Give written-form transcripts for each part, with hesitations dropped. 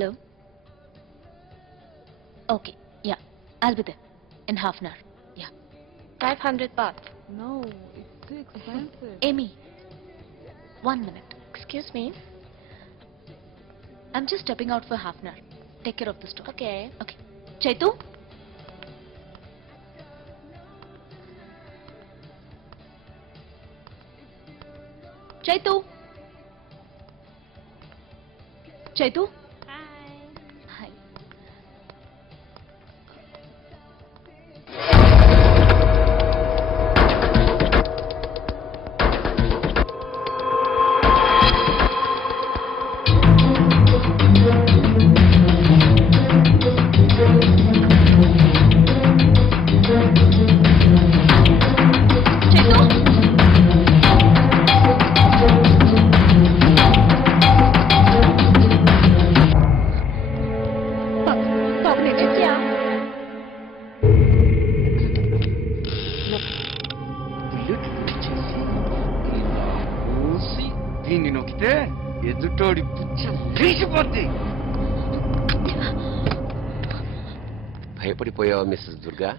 Hello. Okay. Yeah. I'll be there in half an hour. Yeah. 500 baht. No, it's too expensive. Amy. 1 minute. Excuse me. I'm just stepping out for half an hour. Take care of the store. Okay. Okay. Chaitu. Chaitu. Chaitu. Hi. Hi. Chaitu. బాబు నేను Yeah. ఇలా మూసి దీన్ని నొక్కితే ఎదుటోడి పుచ్చ తీసిపోద్ది. భయపడిపోయావా Mrs Durga?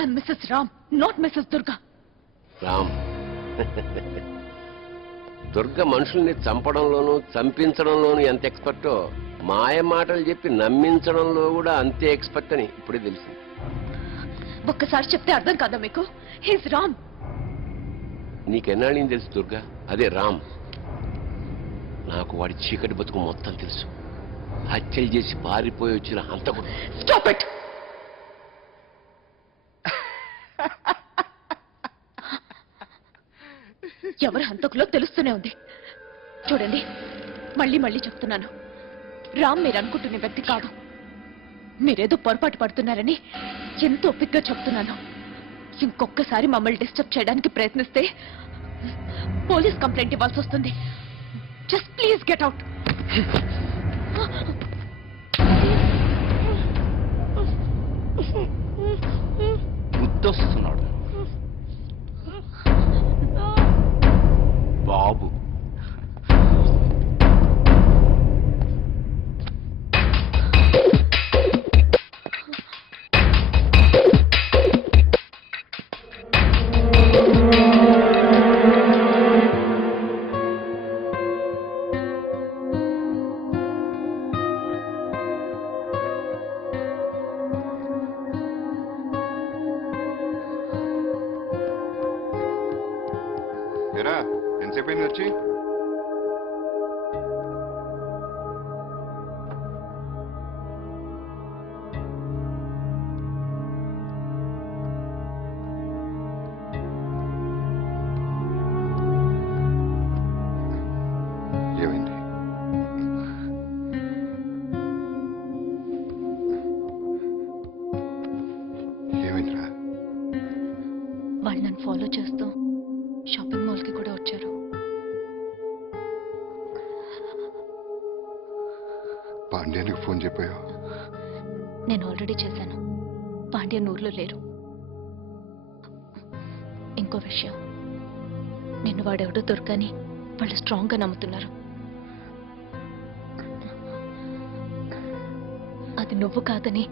I'm Mrs Ram, not Mrs Durga. Ram Durga మనుషుల్ని చంపడంలోనూ చంపించడంలోనూ ఎంత ఎక్స్పర్టో మాయ మాటలు చెప్పి నమ్మించడంలో కూడా అంతే ఎక్స్పర్ట్ అని ఇప్పుడే తెలిసింది. ఒక్కసారి చెప్తే అర్థం కాదా మీకు? హీస్ రామ్. నీకెన్నాళ్ళని తెలుసు దుర్గా? అదే రామ్. నాకు వాడి చీకటి బతుకు మొత్తం తెలుసు. హత్యలు చేసి పారిపోయి వచ్చిన హంతకుడు. Stop it. ఎవరు హంతకులో తెలుస్తూనే ఉంది. చూడండి, మళ్ళీ మళ్ళీ చెప్తున్నాను, రామ్ మీరు అనుకుంటున్న వ్యక్తి కాదు. మీరేదో పొరపాటు పడుతున్నారని ఎంతో ఓపికగా చెప్తున్నాను. ఇంకొకసారి మమ్మల్ని డిస్టర్బ్ చేయడానికి ప్రయత్నిస్తే పోలీస్ కంప్లైంట్ ఇవ్వాల్సి వస్తుంది. Just please get out. గుర్తొస్తున్నాడు బాబు. ఎరా ఎంతసేపు అయింది వచ్చి? ఏమైంది? ఏమైందిరా? వాళ్ళు నన్ను ఫాలో చేస్తూ షాపింగ్ మాల్ కి కూడా వచ్చారు. పాండ్యానికి ఫోన్ చెప్పాయో? నేను ఆల్రెడీ చేశాను. పాండ్యన్ ఊర్లో లేరు. ఇంకో విషయం, నిన్ను వాడెవడో దొరకని వాళ్ళు స్ట్రాంగ్ గా నమ్ముతున్నారు. అది నువ్వు కాదని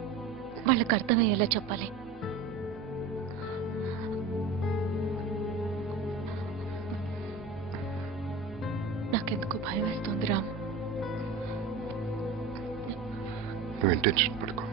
వాళ్ళకి అర్థమయ్యేలా చెప్పాలి. నాకెందుకు భయం వేస్తోంది రామ్. నువ్వు టెన్షన్ పడుకో.